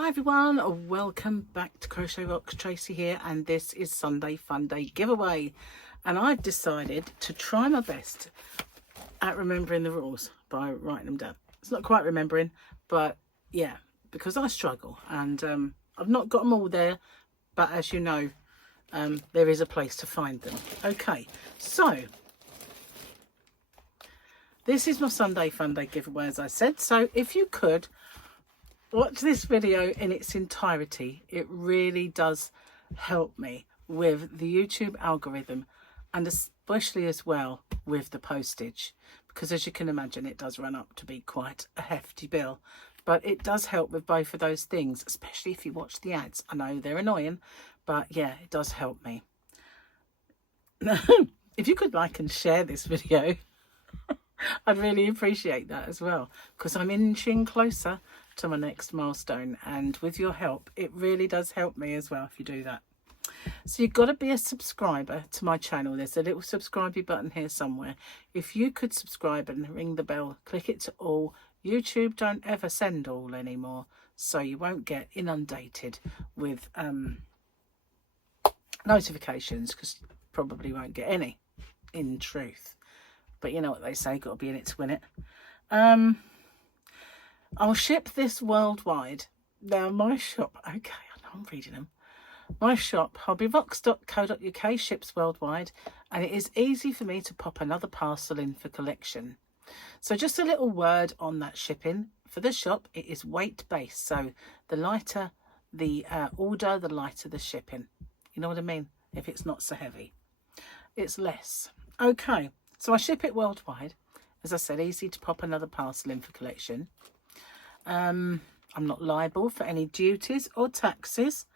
Hi everyone, welcome back to Crochet Rocks. Tracy here, and this is Sunday Funday Giveaway, and I've decided to try my best at remembering the rules by writing them down. It's not quite remembering, but yeah, because I struggle, and I've not got them all there, but as you know, there is a place to find them. Okay, so this is my Sunday Funday Giveaway, as I said. So if you could watch this video in its entirety, it really does help me with the YouTube algorithm, and especially as well with the postage, because as you can imagine, it does run up to be quite a hefty bill. But it does help with both of those things, especially if you watch the ads. I know they're annoying, but yeah, it does help me. If you could like and share this video, I'd really appreciate that as well, because I'm inching closer to my next milestone, and with your help, it really does help me as well if you do that. So you've got to be a subscriber to my channel. There's a little subscribe button here somewhere. If you could subscribe and ring the bell, click it to all. YouTube don't ever send all anymore, so you won't get inundated with notifications, because you probably won't get any, in truth. But you know what they say, got to be in it to win it. I'll ship this worldwide. Now my shop, okay, I know I'm reading them. My shop, hobbyrocks.co.uk, ships worldwide, and it is easy for me to pop another parcel in for collection. So just a little word on that shipping. For the shop, it is weight based. So the lighter the order, the lighter the shipping. You know what I mean? If it's not so heavy, it's less. Okay, so I ship it worldwide. As I said, easy to pop another parcel in for collection. I'm not liable for any duties or taxes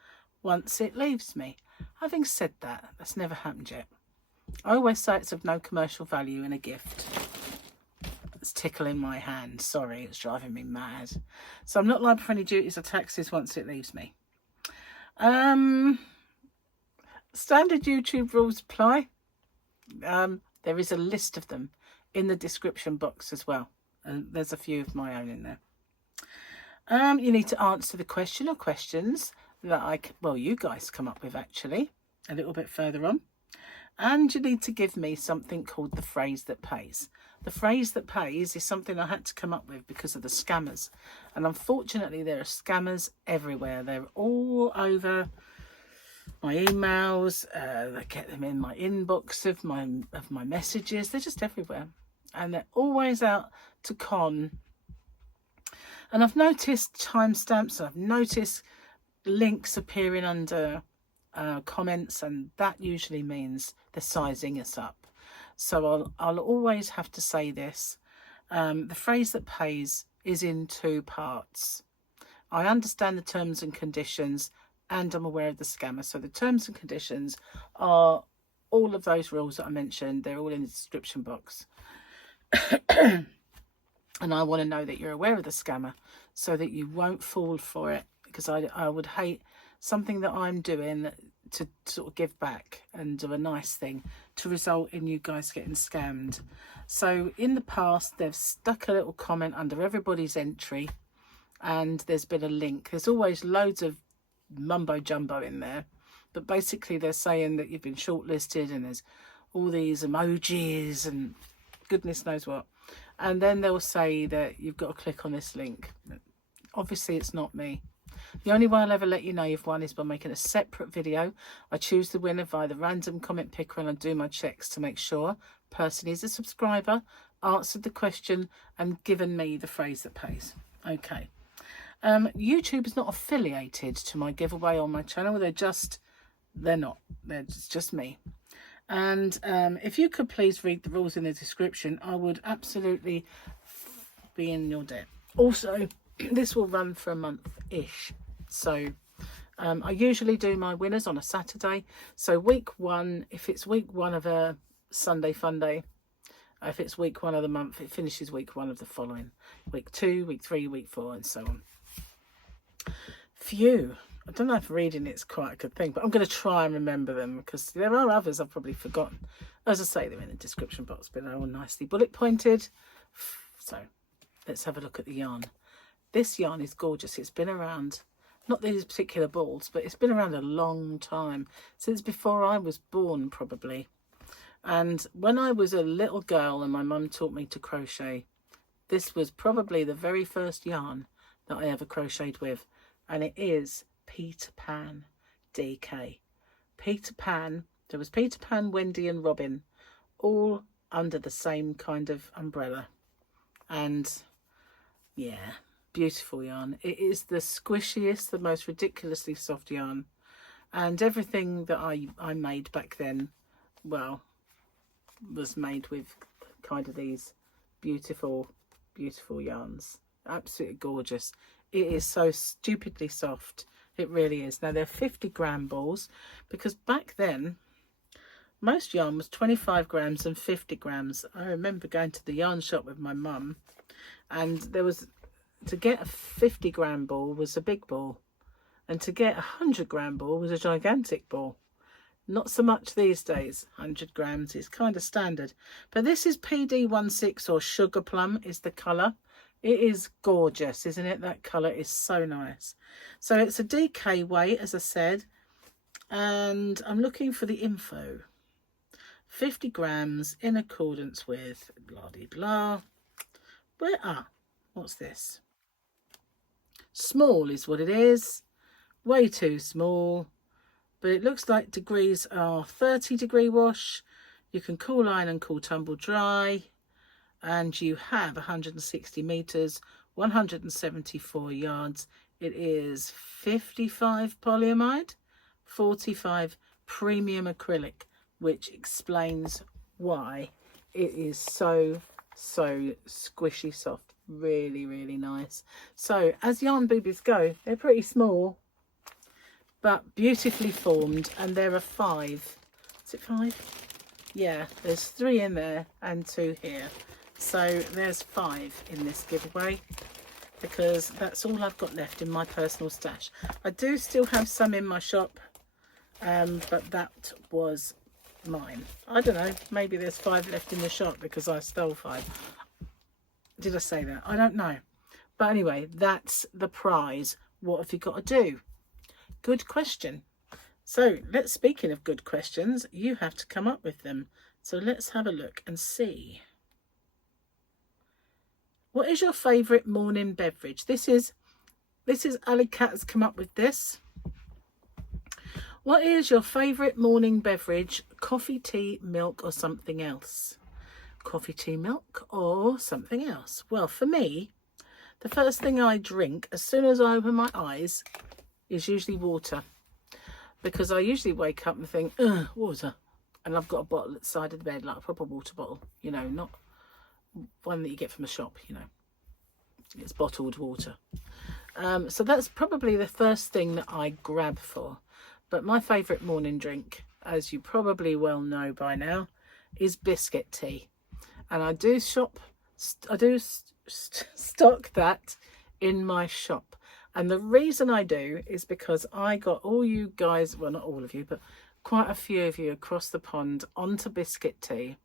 once it leaves me. Having said that, that's never happened yet. I always say it's of no commercial value in a gift. It's tickling my hand. Sorry, it's driving me mad. So I'm not liable for any duties or taxes once it leaves me. Standard YouTube rules apply. There is a list of them in the description box as well. And there's a few of my own in there. You need to answer the question or questions that you guys come up with actually, a little bit further on. And you need to give me something called the phrase that pays. The phrase that pays is something I had to come up with because of the scammers. And unfortunately, there are scammers everywhere. They're all over my emails. I get them in my inbox of my messages. They're just everywhere. And they're always out to con. And I've noticed timestamps, I've noticed links appearing under comments, and that usually means they're sizing us up. So I'll always have to say this. The phrase that pays is in two parts. I understand the terms and conditions, and I'm aware of the scammer. So the terms and conditions are all of those rules that I mentioned. They're all in the description box. And I want to know that you're aware of the scammer so that you won't fall for it, because I would hate something that I'm doing to sort of give back and do a nice thing to result in you guys getting scammed. So in the past, they've stuck a little comment under everybody's entry, and there's been a link. There's always loads of mumbo jumbo in there, but basically they're saying that you've been shortlisted, and there's all these emojis and goodness knows what. And then they'll say that you've got to click on this link. Obviously, it's not me. The only way I'll ever let you know you've won is by making a separate video. I choose the winner via the random comment picker, and I do my checks to make sure the person is a subscriber, answered the question, and given me the phrase that pays. Okay. YouTube is not affiliated to my giveaway on my channel. They're not. They're just me. And if you could please read the rules in the description, I would absolutely be in your debt. Also, this will run for a month-ish. So I usually do my winners on a Saturday. So week one, if it's week one of a Sunday Funday, if it's week one of the month, it finishes week one of the following. Week 2, week 3, week 4, and so on. Phew. I don't know if reading it's quite a good thing, but I'm going to try and remember them, because there are others I've probably forgotten. As I say, they're in the description box below, all nicely bullet pointed. So let's have a look at the yarn. This yarn is gorgeous. It's been around not these particular balls, but it's been around a long time, since before I was born probably. And when I was a little girl and my mum taught me to crochet, this was probably the very first yarn that I ever crocheted with, and it is Peter Pan DK. Peter Pan, there was Peter Pan, Wendy and Robin, all under the same kind of umbrella. And yeah, beautiful yarn. It is the squishiest, the most ridiculously soft yarn. And everything that I made back then, well, was made with kind of these beautiful yarns. Absolutely gorgeous. It is so stupidly soft. It really is. Now they're 50 gram balls, because back then most yarn was 25 grams and 50 grams. I remember going to the yarn shop with my mum, and there was, to get a 50 gram ball was a big ball, and to get a 100 gram ball was a gigantic ball. Not so much these days. 100 grams is kind of standard. But this is PD16, or Sugar Plum is the colour. It is gorgeous, isn't it? That colour is so nice. So it's a DK weight, as I said. And I'm looking for the info. 50 grams in accordance with blah-de-blah. Where are? What's this? Small is what it is. Way too small. But it looks like degrees are 30 degree wash. You can cool iron and cool tumble dry. And you have 160 meters, 174 yards. It is 55 polyamide, 45 premium acrylic, which explains why it is so squishy soft. Really, really nice. So as yarn boobies go, they're pretty small, but beautifully formed, and there are 5. Is it 5? Yeah, there's 3 in there and 2 here. So there's 5 in this giveaway, because that's all I've got left in my personal stash. I do still have some in my shop, but that was mine. I don't know, maybe there's 5 left in the shop because I stole 5. Did I say that? I don't know. But anyway, that's the prize. What have you got to do? Good question. So speaking of good questions, you have to come up with them. So let's have a look and see. What is your favourite morning beverage? This is Ali Cat has come up with this. What is your favourite morning beverage? Coffee, tea, milk, or something else? Coffee, tea, milk, or something else? Well, for me, the first thing I drink as soon as I open my eyes is usually water, because I usually wake up and think, ugh, water. And I've got a bottle at the side of the bed, like a proper water bottle, you know, not one that you get from a shop, you know. It's bottled water. So that's probably the first thing that I grab for. But my favourite morning drink, as you probably well know by now, is biscuit tea. And I do stock that in my shop. And the reason I do is because I got all you guys, well, not all of you, but quite a few of you across the pond onto biscuit tea,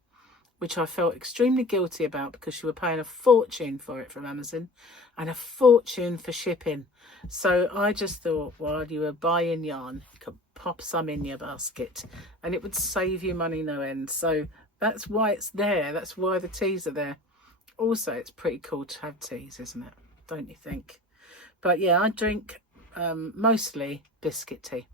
which I felt extremely guilty about because you were paying a fortune for it from Amazon and a fortune for shipping. So I just thought, while you were buying yarn, you could pop some in your basket and it would save you money no end. So that's why it's there. That's why the teas are there. Also, it's pretty cool to have teas, isn't it? Don't you think? But yeah, I drink mostly biscuit tea.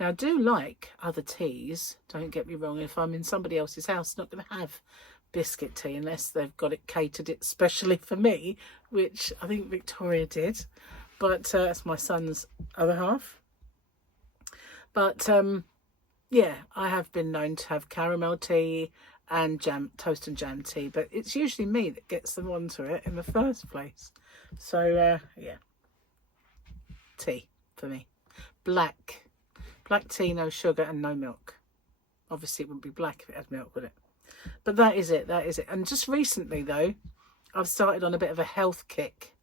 Now, I do like other teas, don't get me wrong. If I'm in somebody else's house, I'm not going to have biscuit tea unless they've got it catered it specially for me, which I think Victoria did. But that's my son's other half. But yeah, I have been known to have caramel tea and toast and jam tea, but it's usually me that gets them onto it in the first place. So yeah, tea for me. Black tea, no sugar and no milk. Obviously it wouldn't be black if it had milk, would it? But that is it. And just recently though, I've started on a bit of a health kick.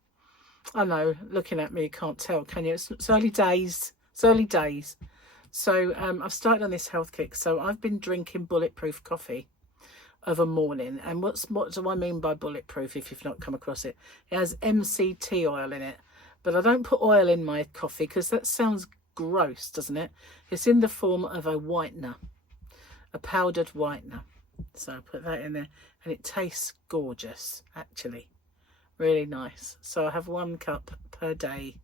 I know, looking at me you can't tell, can you? It's early days. So I've started on this health kick. So I've been drinking Bulletproof Coffee of a morning. And what do I mean by bulletproof if you've not come across it? It has MCT oil in it. But I don't put oil in my coffee because that sounds gross, doesn't it? It's in the form of a whitener, a powdered whitener. So I put that in there and it tastes gorgeous, actually. Really nice. So I have 1 cup per day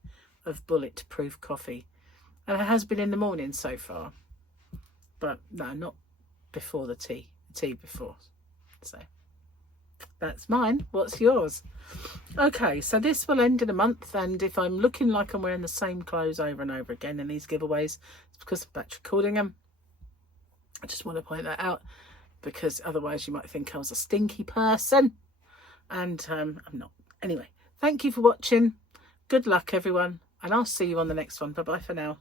of Bulletproof coffee. And it has been in the morning so far. But no, not before the tea. The tea before. So that's mine. What's yours? Okay, so this will end in a month, and if I'm looking like I'm wearing the same clothes over and over again in these giveaways, it's because I'm batch recording them. I just want to point that out, because otherwise you might think I was a stinky person, and I'm not. Anyway, thank you for watching. Good luck, everyone, and I'll see you on the next one. Bye bye for now.